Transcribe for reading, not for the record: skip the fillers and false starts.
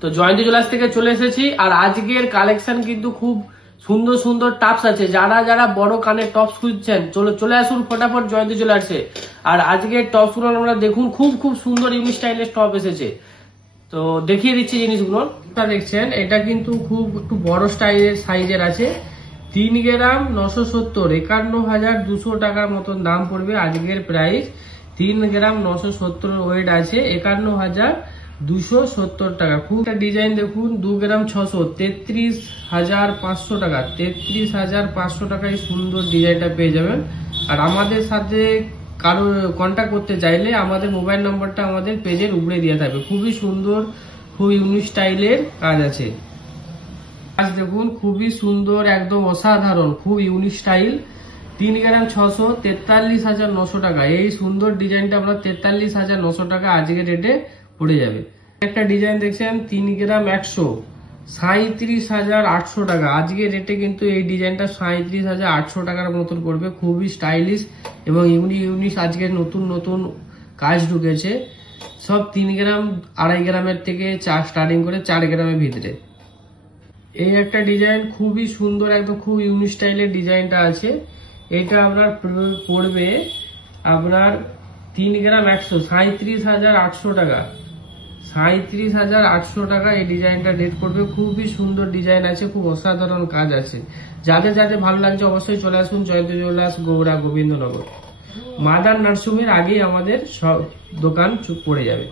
তো জয়ন্তী জুয়েলার্স থেকে চলে এসেছি আর আজকের কালেকশন কিন্তু খুব সুন্দর সুন্দর টপস আছে। যারা যারা বড় কানের টপস খুঁজছেন চলে আসুন ফটাফট জয়ন্তী জুয়েলার্সে। আর আজকের টপস গুলো আমরা দেখুন, খুব খুব সুন্দর ইউনিক স্টাইলের টপ এসেছে। তো দেখিয়ে দিচ্ছি জিনিসগুলো। দেখছেন এটা কিন্তু খুব একটু বড় স্টাইলের সাইজের আছে। 3 গ্রাম 970, 51,200 টাকার মতন দাম পড়বে আজকের প্রাইস। 3 গ্রাম 970 ওয়েট আছে, 51,270 টাকা। খুব ডিজাইন দেখুন, 2 গ্রাম 600, 33,500 টাকা। 33,500 টাকায় সুন্দর ডিজাইনটা পেয়ে যাবেন। আর আমাদের সাথে কারো কন্ট্যাক্ট করতে চাইলে আমাদের মোবাইল নাম্বারটা আমাদের পেজের উপরে দেওয়া থাকবে। খুবই সুন্দর, খুব ইউনিক স্টাইলের কাজ আছে। কাজ দেখুন খুবই সুন্দর, একদম অসাধারণ, খুব ইউনিক স্টাইল। 3 গ্রাম 600, 43,900 টাকা। এই সুন্দর ডিজাইনটা আপনার 43,900 টাকা আজকের রেটে পড়ে যাবে। একটা ডিজাইন দেখছেন 3 গ্রাম 100, 37,800 টাকা। আজকের রেটে কিন্তু এই ডিজাইনটা 37,800 টাকার মতন পড়বে। খুবই স্টাইলিশ এবং ইউনিক আজকের নতুন নতুন কাজ ঢুকেছে। সব 3 গ্রাম 2.5 গ্রামের থেকে স্টার্টিং করে 4 গ্রামের ভিতরে। এই একটা ডিজাইন খুবই সুন্দর, একদম খুব ইউনিক স্টাইলের ডিজাইনটা আছে। এটা আপনার পড়বে আপনার 3 গ্রাম 100, 37,800 টাকা। 37,800 টাকা এই ডিজাইনটা রেট করবে। খুবই সুন্দর ডিজাইন আছে, খুব অসাধারণ কাজ আছে। যাদের যাদের ভালো লাগছে অবশ্যই চলে আসুন জয়ন্তী জুয়েলার্স, গৌড়া, গোবিন্দনগর। মাদার নার্সিংহোমের আগেই আমাদের সব দোকান পড়ে যাবে।